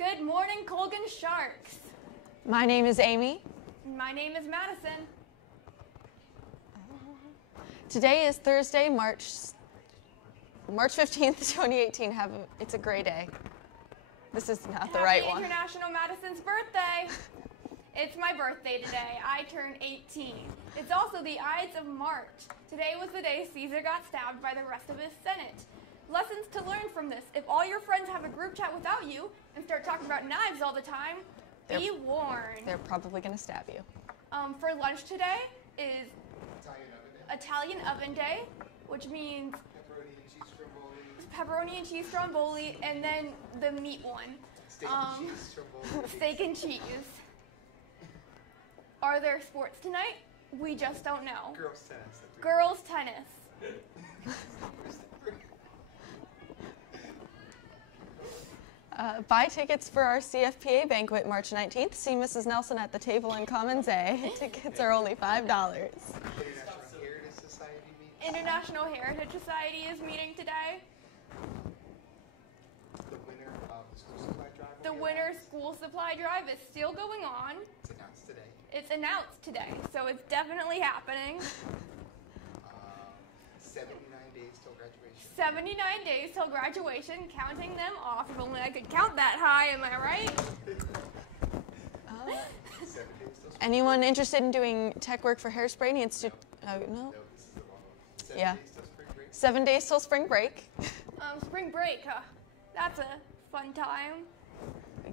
Good morning, Colgan Sharks. My name is Amy. My name is Madison. Today is Thursday, March 15th, 2018. It's a gray day. This is not the right one. Happy International Madison's birthday. It's my birthday today. I turn 18. It's also the Ides of March. Today was the day Caesar got stabbed by the rest of his Senate. Lessons to learn from this. If all your friends have a group chat without you and start talking about knives all the time, be warned. They're probably going to stab you. For lunch today is Italian oven day, which means pepperoni and cheese stromboli, and then the meat one. Steak and cheese. Are there sports tonight? We just don't know. Girls tennis. Buy tickets for our CFPA banquet March 19th. See Mrs. Nelson at the table in Commons A. Tickets are only $5. International Heritage Society is meeting today. The winter school supply drive is still going on. It's announced today. It's announced today, so it's definitely happening. 79 days till graduation. 79 days till graduation, counting them off. If only I could count that high, am I right? 7 days till spring. Anyone interested in doing tech work for Hairspray needs to... no? No, this is the wrong one. 7 Yeah. days till spring break. 7 days till spring break. Spring break, that's a fun time.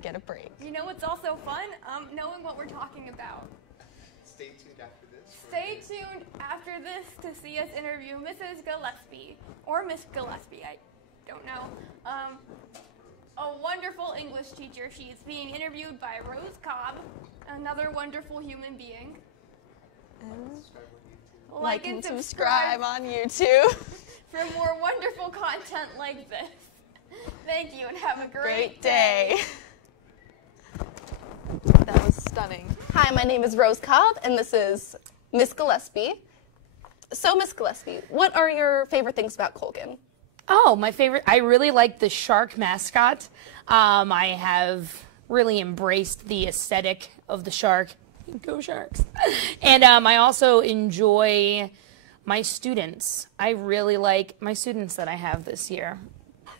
Get a break. You know what's also fun? Knowing what we're talking about. Stay tuned after this. Stay tuned after this to see us interview Mrs. Gillespie, or Miss Gillespie, I don't know. A wonderful English teacher. She is being interviewed by Rose Cobb, another wonderful human being. Subscribe on YouTube. Like and subscribe on YouTube. for more wonderful content like this. Thank you and have a Great day. That was stunning. Hi, my name is Rose Cobb, and this is Miss Gillespie. So, Miss Gillespie, what are your favorite things about Colgan? Oh, my favorite, I really like the shark mascot. I have really embraced the aesthetic of the shark. Go Sharks. And I also enjoy my students. I really like my students that I have this year.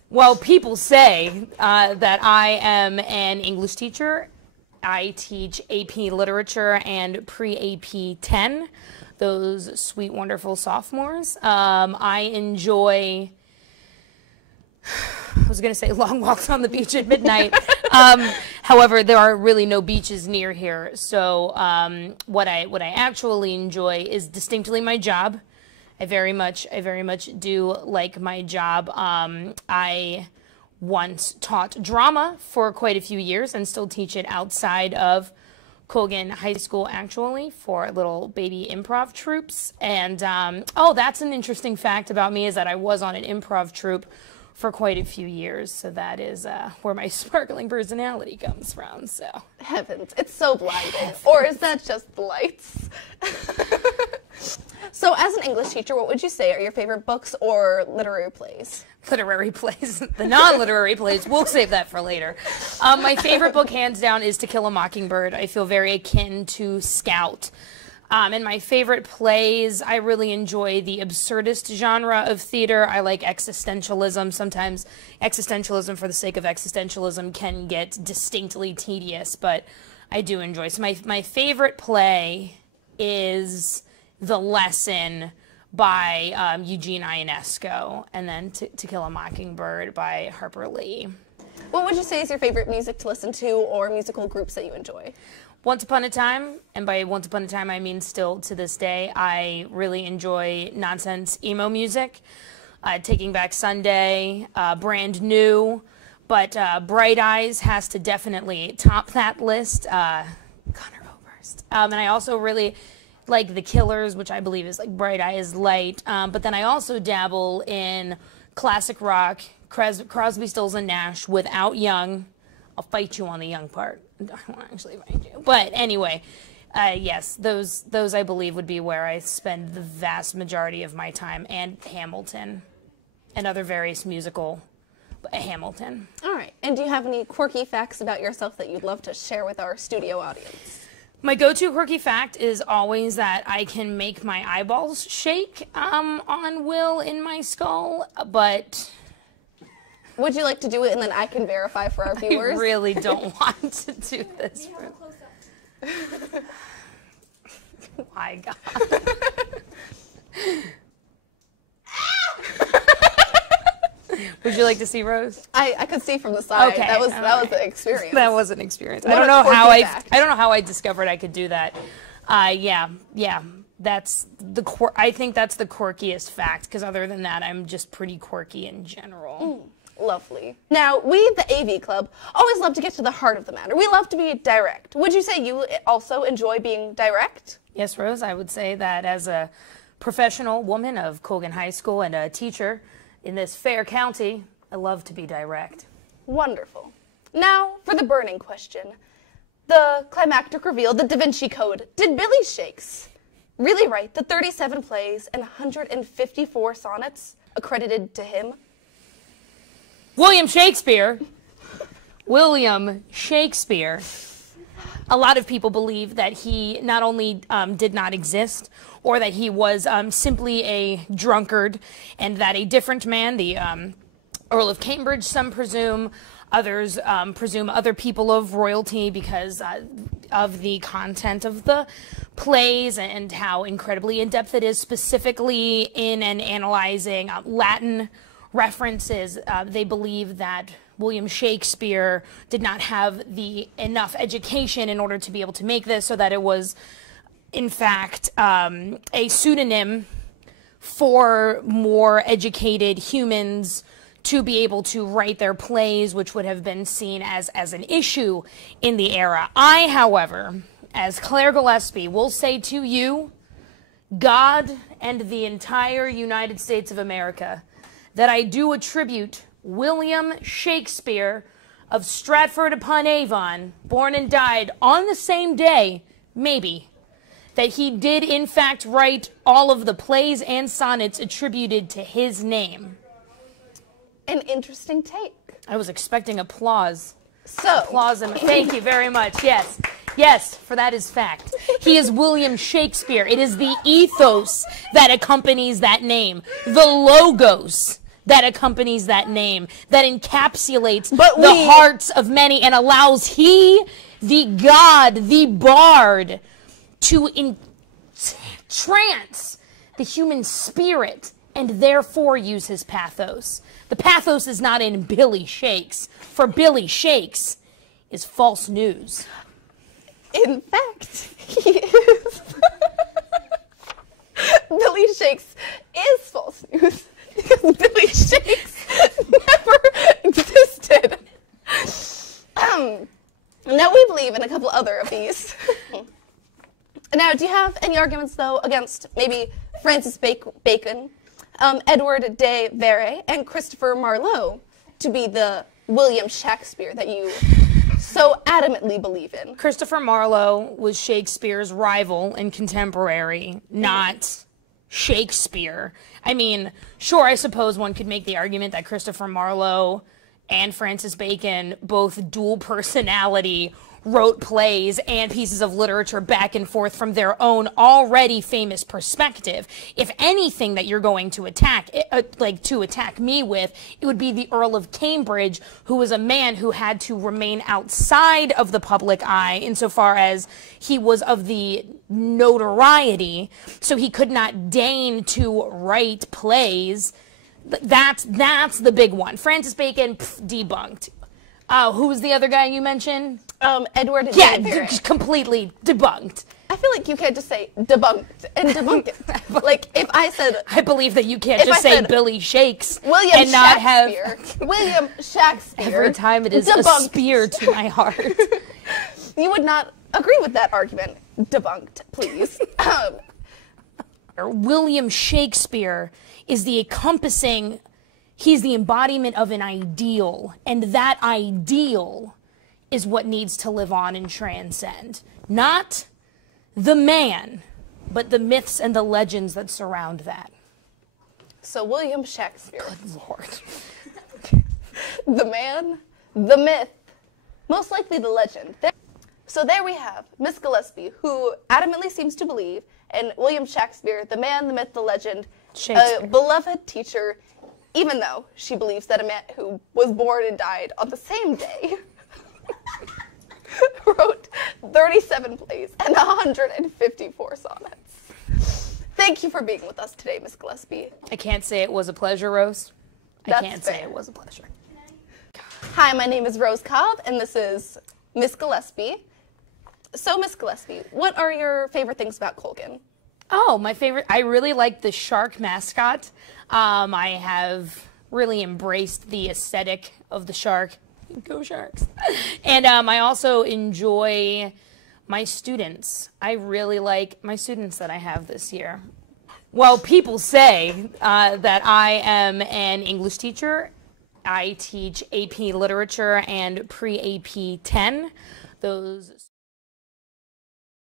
Well, people say that I am an English teacher. I teach AP Literature and pre-AP 10, those sweet, wonderful sophomores. I enjoy, I was going to say long walks on the beach at midnight. However, there are really no beaches near here. So what I actually enjoy is distinctly my job. I very much do like my job. I once taught drama for quite a few years and still teach it outside of Colgan High School, actually, for little baby improv troupes. And, oh, that's an interesting fact about me, is that I was on an improv troupe for quite a few years. So that is where my sparkling personality comes from, so. Heavens, it's so blinding. Or is that just the lights? So, as an English teacher, what would you say are your favorite books or literary plays? Literary plays, the non-literary plays, we'll save that for later. My favorite book, hands down, is To Kill a Mockingbird. I feel very akin to Scout. And my favorite plays, I really enjoy the absurdist genre of theater. I like existentialism. Sometimes existentialism for the sake of existentialism can get distinctly tedious, but I do enjoy. So my favorite play is The Lesson by Eugene Ionesco, and then to Kill a Mockingbird by Harper Lee. What would you say is your favorite music to listen to or musical groups that you enjoy? Once Upon a Time, and by Once Upon a Time I mean still to this day, I really enjoy nonsense emo music. Taking Back Sunday, Brand New, but Bright Eyes has to definitely top that list. Connor Oberst. And I also really like The Killers, which I believe is like Bright Eyes Light. But then I also dabble in classic rock, Crosby, Stills, and Nash without Young. I'll fight you on the Young part. I won't actually fight you. But anyway, yes, those I believe would be where I spend the vast majority of my time, and Hamilton and other various musical Hamilton. All right. And do you have any quirky facts about yourself that you'd love to share with our studio audience? My go-to quirky fact is always that I can make my eyeballs shake on Will in my skull, but Would you like to do it and then I can verify for our viewers? I really don't want to do this. My God. Would you like to see Rose? I could see from the side. Okay, That was the experience. That was an experience. What I don't a know quirky fact. I don't know how I discovered I could do that. Yeah. That's I think that's the quirkiest fact, because other than that, I'm just pretty quirky in general. Lovely. Now, we, the AV Club, always love to get to the heart of the matter. We love to be direct. Would you say you also enjoy being direct? Yes, Rose, I would say that as a professional woman of Colgan High School and a teacher in this fair county, I love to be direct. Wonderful. Now, for the burning question. The climactic reveal, the Da Vinci Code. Did Billy Shakes really write the 37 plays and 154 sonnets accredited to him? William Shakespeare. William Shakespeare. A lot of people believe that he not only did not exist, or that he was simply a drunkard, and that a different man, the Earl of Cambridge, some presume, others presume other people of royalty because of the content of the plays and how incredibly in-depth it is, specifically in and analyzing Latin references. They believe that William Shakespeare did not have the enough education in order to be able to make this, so that it was, in fact, a pseudonym for more educated humans to be able to write their plays, which would have been seen as an issue in the era. I, however, as Claire Gillespie, will say to you, God and the entire United States of America, that I do attribute William Shakespeare of Stratford-upon-Avon, born and died on the same day, maybe, that he did in fact write all of the plays and sonnets attributed to his name. An interesting take. I was expecting applause. So, Applause and thank you very much. Yes. Yes, for that is fact. He is William Shakespeare. It is the ethos that accompanies that name, the logos that accompanies that name, that encapsulates the hearts of many and allows he, the God, the bard, to entrance the human spirit and therefore use his pathos. The pathos is not in Billy Shakes, for Billy Shakes is false news. in fact, he is. Billy Shakes is false news because Billy Shakes never existed. Now we believe in a couple other of these. Now, do you have any arguments, though, against maybe Francis Bacon, Edward de Vere, and Christopher Marlowe to be the William Shakespeare that you so adamantly believe in? Christopher Marlowe was Shakespeare's rival and contemporary, not Shakespeare. I mean, sure, I suppose one could make the argument that Christopher Marlowe and Francis Bacon, both dual personality, wrote plays and pieces of literature back and forth from their own already famous perspective. If anything that you're going to attack, attack me with, it would be the Earl of Cambridge, who was a man who had to remain outside of the public eye insofar as he was of the notoriety, so he could not deign to write plays. That's the big one. Francis Bacon, debunked. Who was the other guy you mentioned? Edward de Yeah, Vere. completely debunked. I feel like you can't just say debunked and debunk it. Like, if I said... I believe that you can't just say Billy Shakes William and not Shakespeare. have... William Shakespeare. Every time it is debunked. a spear to my heart. You would not agree with that argument. Debunked, please. William Shakespeare is the encompassing... He's the embodiment of an ideal, and that ideal is what needs to live on and transcend. Not the man, but the myths and the legends that surround that. So William Shakespeare. Good Lord. The man, the myth, most likely the legend. So there we have Miss Gillespie, who adamantly seems to believe in William Shakespeare, the man, the myth, the legend, Shakespeare. a beloved teacher, even though she believes that a man who was born and died on the same day wrote 37 plays and 154 sonnets. Thank you for being with us today, Miss Gillespie. I can't say it was a pleasure, Rose. I That's can't say fair. it was a pleasure. Hi, my name is Rose Cobb, and this is Miss Gillespie. So, Miss Gillespie, what are your favorite things about Colgan? Oh, my favorite. I really like the shark mascot. I have really embraced the aesthetic of the shark. Go Sharks. And I also enjoy my students. I really like my students that I have this year. Well, people say that I am an English teacher. I teach AP Literature and Pre-AP 10. Those